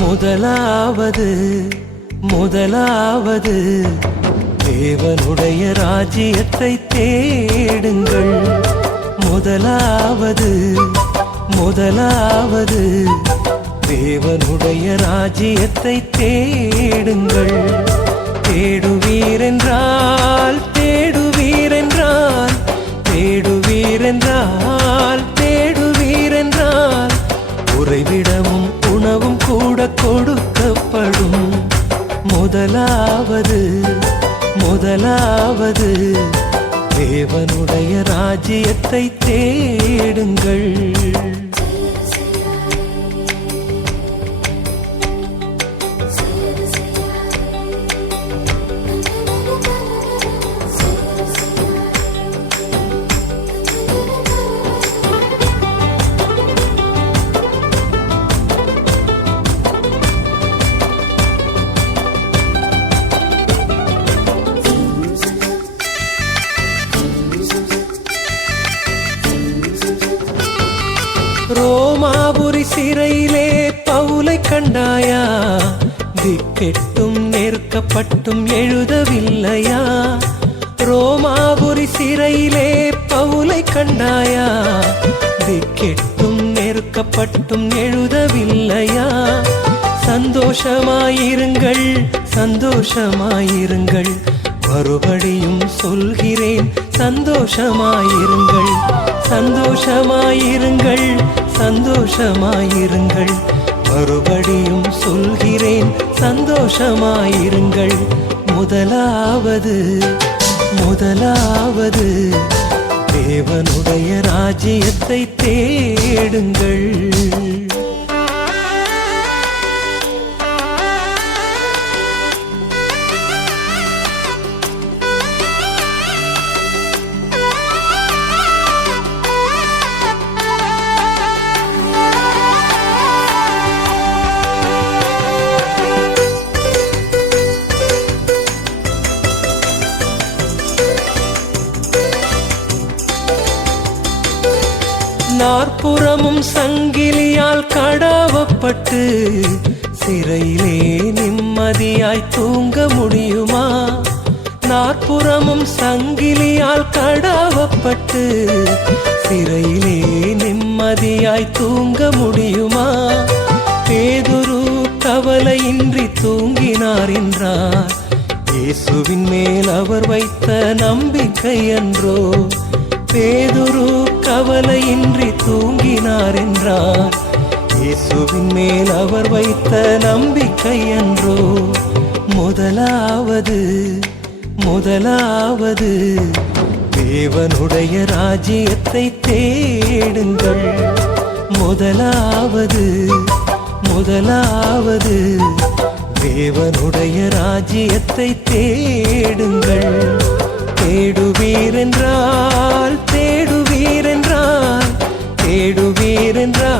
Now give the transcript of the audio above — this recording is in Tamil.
முதலாவது முதலாவது. தேவனுடைய ராஜ்யத்தை தேடுங்கள். முதலாவது முதலாவது. தேவனுடைய ராஜ்யத்தை தேடுங்கள். தேடுவீரென்றால் முதலாவது முதலாவது தேவனுடைய ராஜ்யத்தை தேடுங்கள். ரோமாபுரி சிறையிலே பவுலை கண்டாயா? திக்கெட்டும் நெருக்கப்பட்டும் எழுதவில்லையா? ரோமாபுரி சிறையிலே பவுலை கண்டாயா? திக்கெட்டும் நெருக்கப்பட்டும் எழுதவில்லையா? சந்தோஷமாயிருங்கள் சந்தோஷமாயிருங்கள். மறுபடியும் சொல்கிறேன் சந்தோஷமாயிருங்கள் சந்தோஷமாயிருங்கள் சந்தோஷமாயிருங்கள். மறுபடியும் சொல்கிறேன் சந்தோஷமாயிருங்கள். முதலாவது முதலாவது தேவனுடைய ராஜ்யத்தை தேடுங்கள். நாற்புறமும் சங்கிலியால் கடாவப்பட்டு சிறையிலே நிம்மதியாய் தூங்க முடியுமா? நாற்புறமும் சங்கிலியால் கடாவப்பட்டு சிறையிலே நிம்மதியாய் தூங்க முடியுமா? பேதுரு கவலையின்றி தூங்கினார் என்றார். இயேசுவின் மேல் அவர் வைத்த நம்பிக்கை என்றோ? பேதுரு கவலையின்றி தூங்கினார் என்றார். இயேசுவின் மேல் அவர் வைத்த நம்பிக்கை என்றோ முதலாவது முதலாவது தேவனுடைய ராஜ்யத்தை தேடுங்கள். முதலாவது முதலாவது தேவனுடைய ராஜ்யத்தை தேடுங்கள். தேடுவீரென்றால் தேடுவீரென்றால் தேடுவீரென்றால்